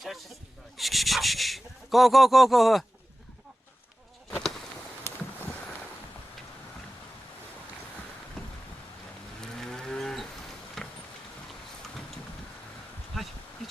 Şş, şş, şş, şş. Go go go go. Hadi geç.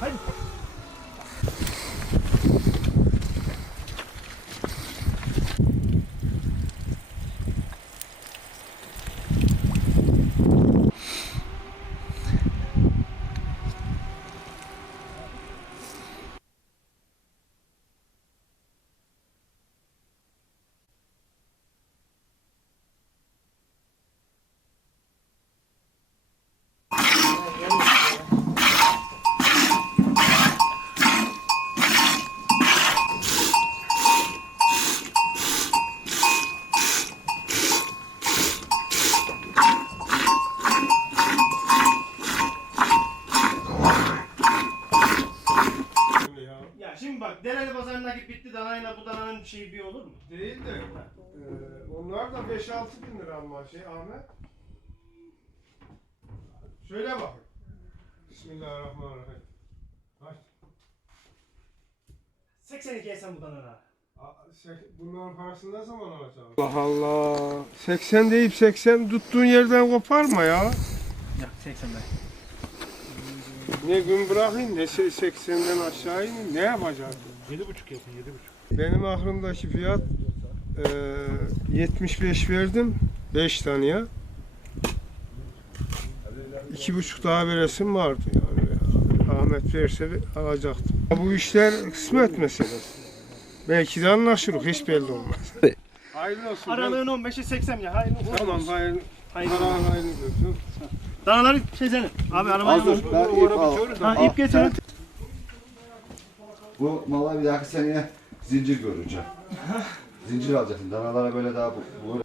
Hadi. Ya şimdi bak Pazarındaki bitti danayla bu dananın şeyi bir olur mu? Değil de e, onlar da 5-6 bin lira ama şey Ahmet. Şöyle bakın. Bismillahirrahmanirrahim. Kaç? 82 yesen bu danana. Bunların parasını ne zaman alacağım? Allah Allah. 80 deyip 80 tuttuğun yerden koparma ya. Yok 80 ben. Ne gün bırakayım ne se- 80'den aşağı ineyim ne yapacağım? 7,5 yapın 7,5. Benim aklımdaki fiyat e, 75 verdim 5 taneye. İki buçuk daha veresim vardı yani. Ahmet verse alacaktım. Bu işler kısmet meselesi. Belki de anlaşırız hiç belli olmaz. Hayırlı olsun. Aralığın 15'i 80 ya. Hayırlı olsun. Tamam hayırlı. Hayırlı. Hayırlı hayırlı. Danaları çizelim. Abi arabayı dur. Ben ip al. Ha ip getirin. Bu mala bir dahaki seneye zincir göreceğim. zincir alacaksın. Danalara böyle daha bu, bu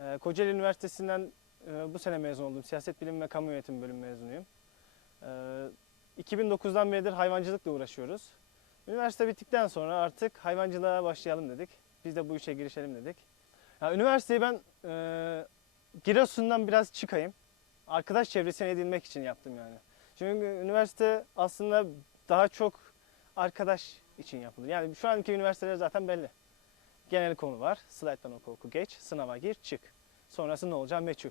Ee, Kocaeli Üniversitesi'nden e, bu sene mezun oldum. Siyaset Bilimi ve Kamu Yönetimi bölüm mezunuyum. Ee, 2009'dan beridir hayvancılıkla uğraşıyoruz. Üniversite bittikten sonra artık hayvancılığa başlayalım dedik. Biz de bu işe girişelim dedik. Ya, üniversiteyi ben e, Giresun'dan biraz çıkayım. Arkadaş çevresine edinmek için yaptım yani. Çünkü üniversite aslında daha çok arkadaş için yapılır. Yani şu anki üniversiteler zaten belli. Genel konu var. Slayttan oku oku geç. Sınava gir çık. Sonrası ne olacağı meçhul.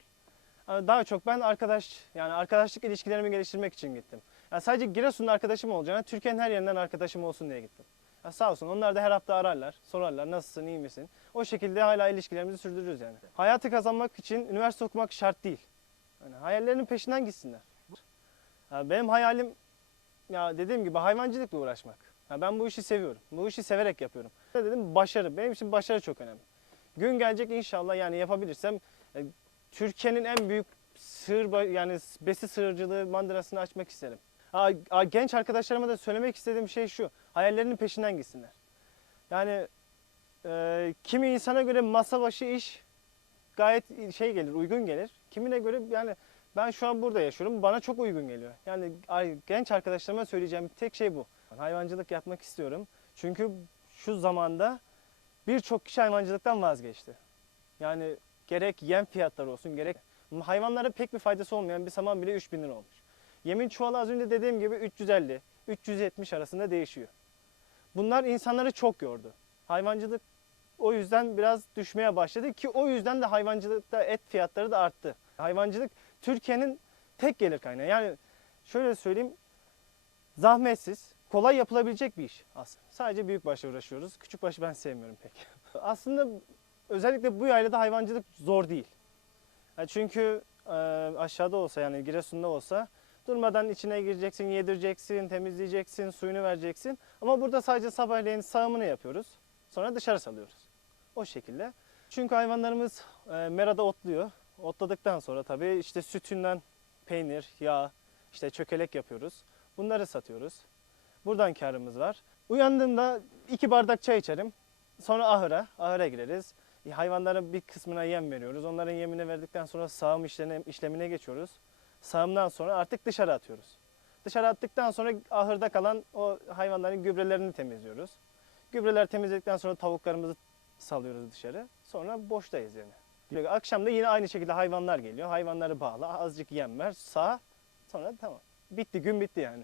Daha çok ben arkadaş yani arkadaşlık ilişkilerimi geliştirmek için gittim. Yani sadece Giresun'da arkadaşım olacağına Türkiye'nin her yerinden arkadaşım olsun diye gittim. Ya sağ olsun onlar da her hafta ararlar, sorarlar nasılsın, iyi misin? O şekilde hala ilişkilerimizi sürdürürüz yani. Hayatı kazanmak için üniversite okumak şart değil. Yani hayallerinin peşinden gitsinler. Ya benim hayalim ya dediğim gibi hayvancılıkla uğraşmak. Ya ben bu işi seviyorum. Bu işi severek yapıyorum. Dedim? Başarı. Benim için başarı çok önemli. Gün gelecek inşallah yani yapabilirsem e, Türkiye'nin en büyük sığır yani besi sığırcılığı mandırasını açmak isterim. Genç arkadaşlarıma da söylemek istediğim şey şu. Hayallerinin peşinden gitsinler. Yani e, kimi insana göre masa başı iş gayet şey gelir, uygun gelir. Kimine göre yani ben şu an burada yaşıyorum. Bana çok uygun geliyor. Yani genç arkadaşlarıma söyleyeceğim tek şey bu. Hayvancılık yapmak istiyorum. Çünkü şu zamanda birçok kişi hayvancılıktan vazgeçti. Yani gerek yem fiyatları olsun gerek hayvanlara pek bir faydası olmayan bir saman bile 3000 lira olmuş. Yemin çuvalı az önce dediğim gibi 350 370 arasında değişiyor. Bunlar insanları çok yordu. Hayvancılık o yüzden biraz düşmeye başladı ki o yüzden de hayvancılıkta et fiyatları da arttı. Hayvancılık Türkiye'nin tek gelir kaynağı. Yani şöyle söyleyeyim zahmetsiz, kolay yapılabilecek bir iş aslında. Sadece büyükbaşla uğraşıyoruz. Küçükbaşı ben sevmiyorum pek. aslında özellikle bu yaylada hayvancılık zor değil. Yani çünkü e, aşağıda olsa yani Giresun'da olsa durmadan içine gireceksin, yedireceksin, temizleyeceksin, suyunu vereceksin. Ama burada sadece sabahleyin sağımını yapıyoruz. Sonra dışarı salıyoruz. O şekilde. Çünkü hayvanlarımız e, merada otluyor. Otladıktan sonra tabii işte sütünden peynir, yağ, işte çökelek yapıyoruz. Bunları satıyoruz. Buradan karımız var. Uyandığımda iki bardak çay içerim. Sonra ahıra, ahıra gireriz. E, Hayvanların bir kısmına yem veriyoruz. Onların yemini verdikten sonra sağım işlemine, işlemine geçiyoruz. Sağımdan sonra artık dışarı atıyoruz. Dışarı attıktan sonra ahırda kalan o hayvanların gübrelerini temizliyoruz. Gübreler temizledikten sonra tavuklarımızı salıyoruz dışarı. Sonra boştayız yani. Akşam da yine aynı şekilde hayvanlar geliyor. Hayvanları bağla, azıcık yem ver, sağ. Sonra tamam. Bitti, gün bitti yani.